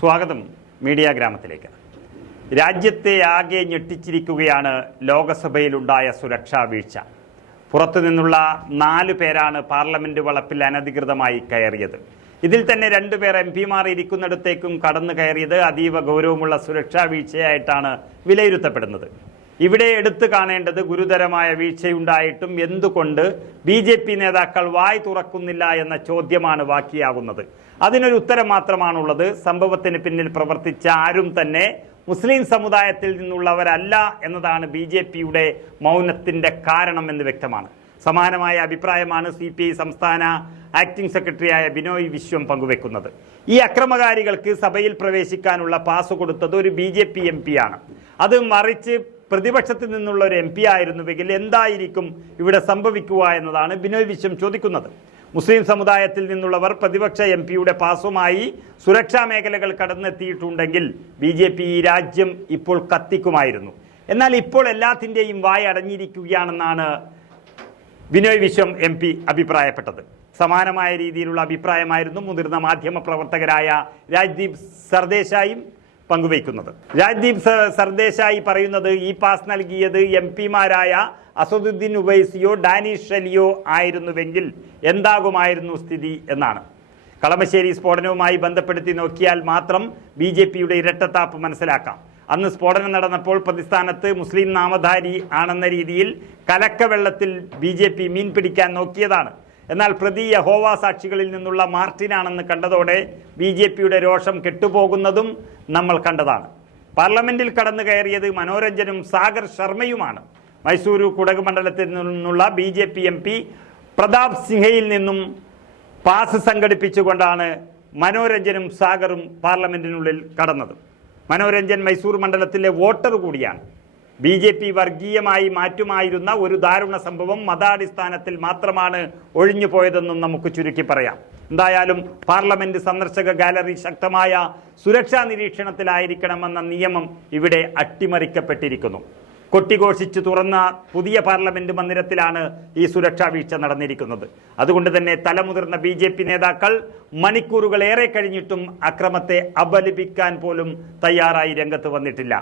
സ്വാഗതം മീഡിയ ഗ്രാമത്തിലേക്ക്. രാജ്യത്തെ ആകെ ഞെട്ടിച്ചിരിക്കുകയാണ് ലോകസഭയിലുണ്ടായ സുരക്ഷാ വീഴ്ച. പുറത്തുനിന്നുള്ള 4 പേരാണ് പാർലമെന്റ് വളപ്പിൽ അനധികൃതമായി കയറിയത്. ഇതിൽ തന്നെ 2 പേർ MP-മാർ ഇരിക്കുന്നിടത്തേക്കും കടന്നു കയറിയത് അതീവ ഗൗരവമുള്ള സുരക്ഷാ വീഴ്ചയായിട്ടാണ് വിലയിരുത്തപ്പെടുന്നത്. ഇവിടെ എടുത്തു കാണേണ്ടത് ഗുരുതരമായ വീഴ്ചയുണ്ടായിട്ടും എന്തുകൊണ്ട് BJP നേതാക്കൾ വായ് തുറക്കുന്നില്ല എന്ന ചോദ്യമാണ് ബാക്കിയാകുന്നത്. അതിനൊരു ഉത്തരം മാത്രമാണുള്ളത്. സംഭവത്തിന് പിന്നിൽ പ്രവർത്തിച്ച ആരും തന്നെ മുസ്ലിം സമുദായത്തിൽ നിന്നുള്ളവരല്ല എന്നതാണ് BJPയുടെ മൗനത്തിന്റെ കാരണമെന്ന് വ്യക്തമാണ്. സമാനമായ അഭിപ്രായമാണ് CPI സംസ്ഥാന ആക്ടിംഗ് സെക്രട്ടറിയായ ബിനോയ് വിശ്വം പങ്കുവെക്കുന്നത്. ഈ അക്രമകാരികൾക്ക് സഭയിൽ പ്രവേശിക്കാനുള്ള പാസ് കൊടുത്തത് ഒരു BJP MP ആണ്. അത് മറിച്ച് പ്രതിപക്ഷത്തിൽ നിന്നുള്ള ഒരു MP ആയിരുന്നുവെങ്കിൽ എന്തായിരിക്കും ഇവിടെ സംഭവിക്കുക എന്നതാണ് ബിനോയ് വിശ്വം ചോദിക്കുന്നത്. മുസ്ലിം സമുദായത്തിൽ നിന്നുള്ളവർ പ്രതിപക്ഷ MP-യുടെ പാസുമായി സുരക്ഷാ മേഖലകൾ കടന്നെത്തിയിട്ടുണ്ടെങ്കിൽ BJP ഈ രാജ്യം ഇപ്പോൾ കത്തിക്കുമായിരുന്നു. എന്നാൽ ഇപ്പോൾ എല്ലാത്തിൻ്റെയും വായ അടഞ്ഞിരിക്കുകയാണെന്നാണ് ബിനോയ് വിശ്വം MP അഭിപ്രായപ്പെട്ടത്. സമാനമായ രീതിയിലുള്ള അഭിപ്രായമായിരുന്നു മുതിർന്ന മാധ്യമ പ്രവർത്തകരായ രാജ്ദീപ് സർദേശായും പങ്കുവയ്ക്കുന്നത്. രാജ്ദീപ് സർദേശായി പറയുന്നത് ഈ പാസ് നൽകിയത് MP-മാരായ അസദുദ്ദീൻ ഉവൈസിയോ ഡാനിഷ് അലിയോ ആയിരുന്നുവെങ്കിൽ എന്താകുമായിരുന്നു സ്ഥിതി എന്നാണ്. കളമശ്ശേരി സ്ഫോടനവുമായി ബന്ധപ്പെടുത്തി നോക്കിയാൽ മാത്രം BJPയുടെ ഇരട്ടത്താപ്പ് മനസ്സിലാക്കാം. അന്ന് സ്ഫോടനം നടന്നപ്പോൾ പ്രതിസ്ഥാനത്ത് മുസ്ലിം നാമധാരി ആണെന്ന രീതിയിൽ കലക്കവെള്ളത്തിൽ BJP മീൻ പിടിക്കാൻ നോക്കിയതാണ്. എന്നാൽ പ്രതി യഹോവ സാക്ഷികളിൽ നിന്നുള്ള മാർട്ടിനാണെന്ന് കണ്ടതോടെ BJPയുടെ രോഷം കെട്ടുപോകുന്നതും നമ്മൾ കണ്ടതാണ്. പാർലമെന്റിൽ കടന്നു കയറിയത് മനോരഞ്ജനും സാഗർ ശർമ്മയുമാണ്. മൈസൂരു കുടക് മണ്ഡലത്തിൽ നിന്നുള്ള BJP MP പ്രതാപ് സിംഹയിൽ നിന്നും പാസ് സംഘടിപ്പിച്ചുകൊണ്ടാണ് മനോരഞ്ജനും സാഗറും പാർലമെന്റിനുള്ളിൽ കടന്നത്. മനോരഞ്ജൻ മൈസൂർ മണ്ഡലത്തിലെ വോട്ടർ കൂടിയാണ്. BJP വർഗീയമായി മാറ്റുമായിരുന്ന ഒരു ദാരുണ സംഭവം മതാടിസ്ഥാനത്തിൽ മാത്രമാണ് ഒഴിഞ്ഞു പോയതെന്നും നമുക്ക് ചുരുക്കി പറയാം. എന്തായാലും പാർലമെന്റ് സന്ദർശക ഗാലറി ശക്തമായ സുരക്ഷാ നിരീക്ഷണത്തിലായിരിക്കണമെന്ന നിയമം ഇവിടെ അട്ടിമറിക്കപ്പെട്ടിരിക്കുന്നു. കൊട്ടിഘോഷിച്ച് തുറന്ന പുതിയ പാർലമെന്റ് മന്ദിരത്തിലാണ് ഈ സുരക്ഷാ വീഴ്ച നടന്നിരിക്കുന്നത്. അതുകൊണ്ട് തന്നെ തലമുതിർന്ന BJP നേതാക്കൾ മണിക്കൂറുകൾ ഏറെ കഴിഞ്ഞിട്ടും അക്രമത്തെ അപലപിക്കാൻ പോലും തയ്യാറായി രംഗത്ത് വന്നിട്ടില്ല.